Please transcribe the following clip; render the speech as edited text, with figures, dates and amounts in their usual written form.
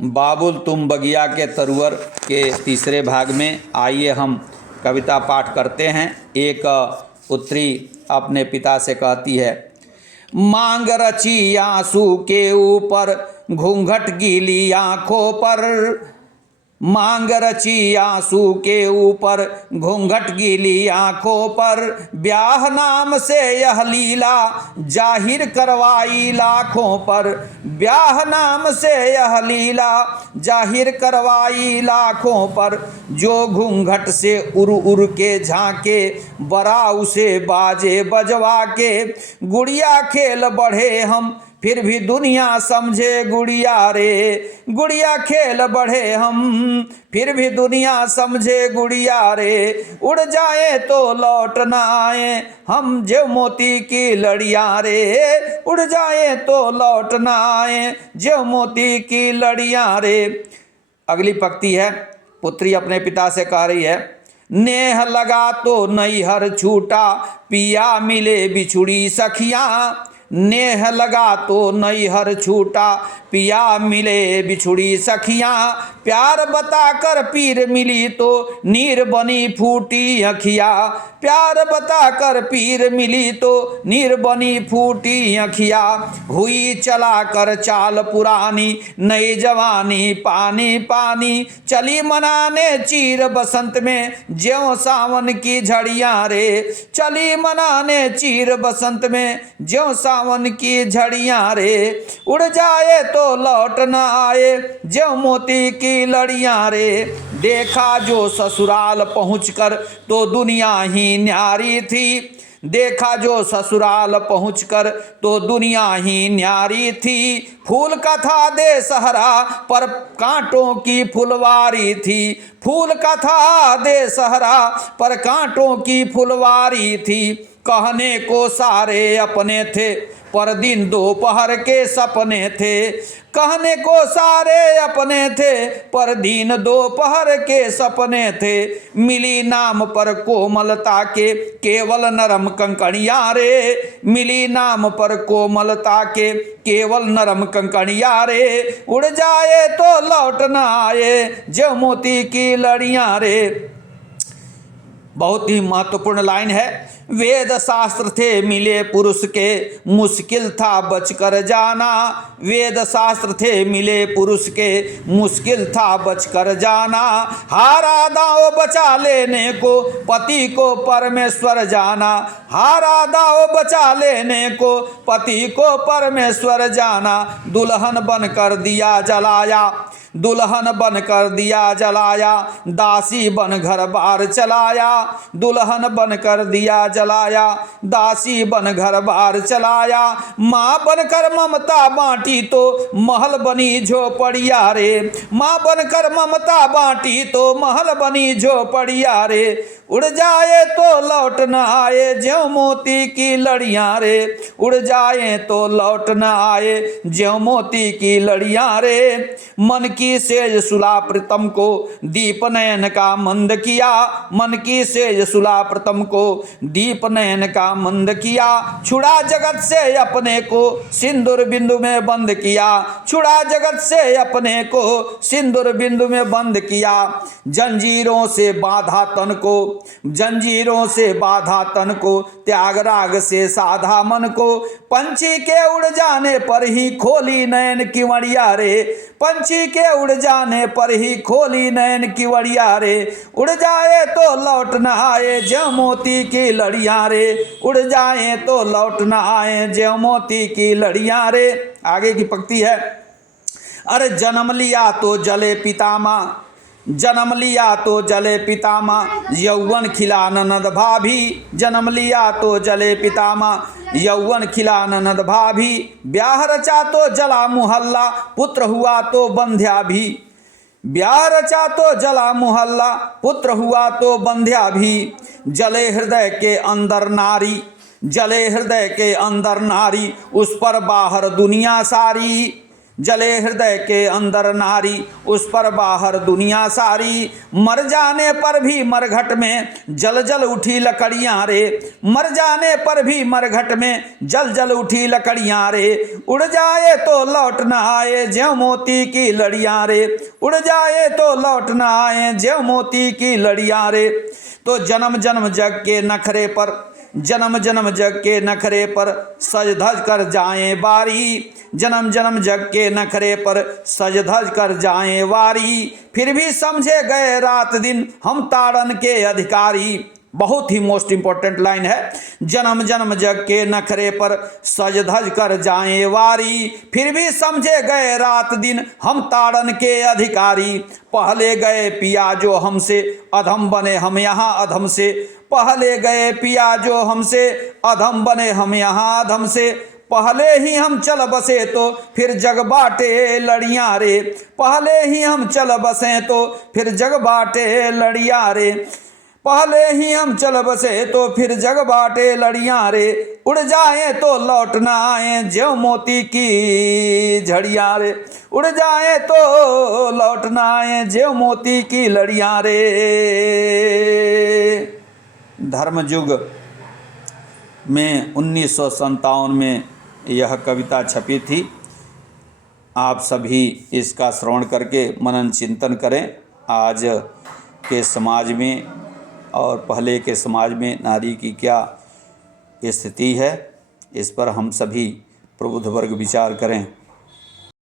बाबुल तुम बगिया के तरुवर के तीसरे भाग में आइए हम कविता पाठ करते हैं। एक पुत्री अपने पिता से कहती है, मांग रची आंसू के ऊपर घूंघट गीली आंखों पर, मांग रची आंसू के ऊपर घूंघट गीली आंखों पर, ब्याह नाम से यह लीला जाहिर करवाई लाखों पर, ब्याह नाम से यह लीला जाहिर करवाई लाखों पर, जो घूंघट से उड़ उड़ के झांके बरा उसे बाजे बजवा के, गुड़िया खेल बढ़े हम फिर भी दुनिया समझे गुड़िया रे, गुड़िया खेल बढ़े हम फिर भी दुनिया समझे गुड़िया रे, उड़ जाए तो लौट न आए हम जो मोती की लड़ियाँ रे, उड़ जाए तो लौट न आए जो मोती की लड़ियाँ रे। अगली पंक्ति है, पुत्री अपने पिता से कह रही है, नेह लगा तो नैहर छूटा पिया मिले बिछुड़ी सखियाँ, नेह लगा तो नैहर छूटा पिया मिले बिछुड़ी सखियाँ, प्यार बताकर पीर मिली तो नीर बनी फूटी अखिया, प्यार बताकर पीर मिली तो नीर बनी फूटी अखिया, हुई चला कर चाल पुरानी नई जवानी पानी पानी, चली मनाने चीर बसंत में ज्यों सावन की झड़ियाँ रे, चली मनाने चीर बसंत में ज्यों सावन की झड़ियाँ रे, उड़ जाए तो लौट न आए ज्यों मोती की लड़ियाँ रे, देखा जो ससुराल पहुँचकर तो दुनिया ही न्यारी थी, देखा जो ससुराल पहुँचकर तो दुनिया ही न्यारी थी, फूल का था देशहरा पर कांटों की फुलवारी थी, फूल का था देशहरा पर कांटों की फुलवारी थी, कहने को सारे अपने थे पर दिन दोपहर के सपने थे, कहने को सारे अपने थे पर दिन दोपहर के सपने थे, मिली नाम पर कोमलता के केवल नरम कंकड़ियाँ रे, मिली नाम पर कोमलता के केवल नरम कंकड़ियाँ रे, उड़ जाए तो लौट न आए जो मोती की लड़ियाँ रे। बहुत ही महत्वपूर्ण लाइन है, वेद शास्त्र थे मिले पुरुष के मुश्किल था बचकर जाना, वेद शास्त्र थे मिले पुरुष के मुश्किल था बचकर जाना, हारा दाव बचा लेने को पति को परमेश्वर जाना, हारा दाव बचा लेने को पति को परमेश्वर जाना, दुल्हन बन कर दिया जलाया, दुल्हन बन कर दिया जलाया, दासी बन घर बार चलाया, दुल्हन बन कर दिया जलाया, दासी बन घर बार चलाया, माँ बनकर ममता बांटी तो महल बनी झोपड़िया रे, माँ बनकर ममता बांटी तो महल बनी झोपड़िया रे, उड़ जाए तो लौट न आए ज्यों मोती की लड़ियाँ रे, उड़ जाए तो लौट न आए ज्यों मोती की लड़ियाँ रे, मन की सेज सुला प्रीतम को दीप नयन का मंद किया, मन की सेज सुला प्रीतम को दीप नयन का मंद किया, छुड़ा जगत से अपने को सिंदूर बिंदु में बंद किया, छुड़ा जगत से अपने को सिंदूर बिंदु में बंद किया, जंजीरों से बाधा तन को, जंजीरों से बाधा तन को, त्याग राग से साधा मन को, पंछी के उड़ जाने पर ही खोली नयन की वड़िया रे, पंछी के उड़ जाने पर ही खोली नयन की वड़िया रे, उड़ जाए तो लौट न आए ज्यों मोती की लड़ियाँ रे, उड़ जाए तो लौट न आए ज्यों मोती की लड़ियाँ रे। आगे की पंक्ति है, अरे जन्म लिया तो जले पितामा, जन्म लिया तो जले पितामा, यौवन खिला ननद भाभी, जन्म लिया तो जले पितामा, यौवन खिला ननद भाभी, ब्याह रचा तो जला मुहल्ला, पुत्र हुआ तो बंध्या भी, ब्याह रचा तो जला मुहल्ला, पुत्र हुआ तो बंध्या भी, जले हृदय के अंदर नारी, जले हृदय के अंदर नारी, उस पर बाहर दुनिया सारी, जले हृदय के अंदर नारी, उस पर बाहर दुनिया सारी। मर जाने पर भी मरघट में जल जल उठी लकड़ियां रे, मर जाने पर भी मरघट में जल जल उठी लकड़ियां रे। उड़ जाए तो लौट न आए ज्यों मोती की लड़ियां रे, उड़ जाए तो लौट न आए ज्यों मोती की लड़ियां रे। तो जन्म जन्म जग के नखरे पर, जन्म जन्म जग के नखरे पर सज धज कर जाएं बारी, जन्म जन्म जग के नखरे पर सज धज कर जाएं वारी। फिर भी समझे गए रात दिन हम ताड़न के अधिकारी। बहुत ही मोस्ट इंपॉर्टेंट लाइन है, जन्म जन्म जग के नखरे पर सज धज कर जाएं वारी। फिर भी समझे गए रात दिन हम ताड़न के अधिकारी। पहले गए पिया जो हमसे, अधम बने हम यहाँ अधम से। पहले गए पिया जो हमसे, अधम बने हम यहाँ अधम से। पहले ही हम चल बसे तो फिर जग बाटे लड़ियां रे, पहले ही हम चल बसे तो फिर जग बाटे लड़ियां रे। पहले ही हम चल बसे तो फिर जग बाटे लड़ियां रे। उड़ जाए तो लौट ना आए ज्यों मोती की झड़ियां रे, उड़ जाए तो लौट ना आए ज्यों मोती की लड़ियां रे। धर्मयुग में 1957 में यह कविता छपी थी। आप सभी इसका श्रवण करके मनन चिंतन करें। आज के समाज में और पहले के समाज में नारी की क्या स्थिति है, इस पर हम सभी प्रबुद्ध वर्ग विचार करें।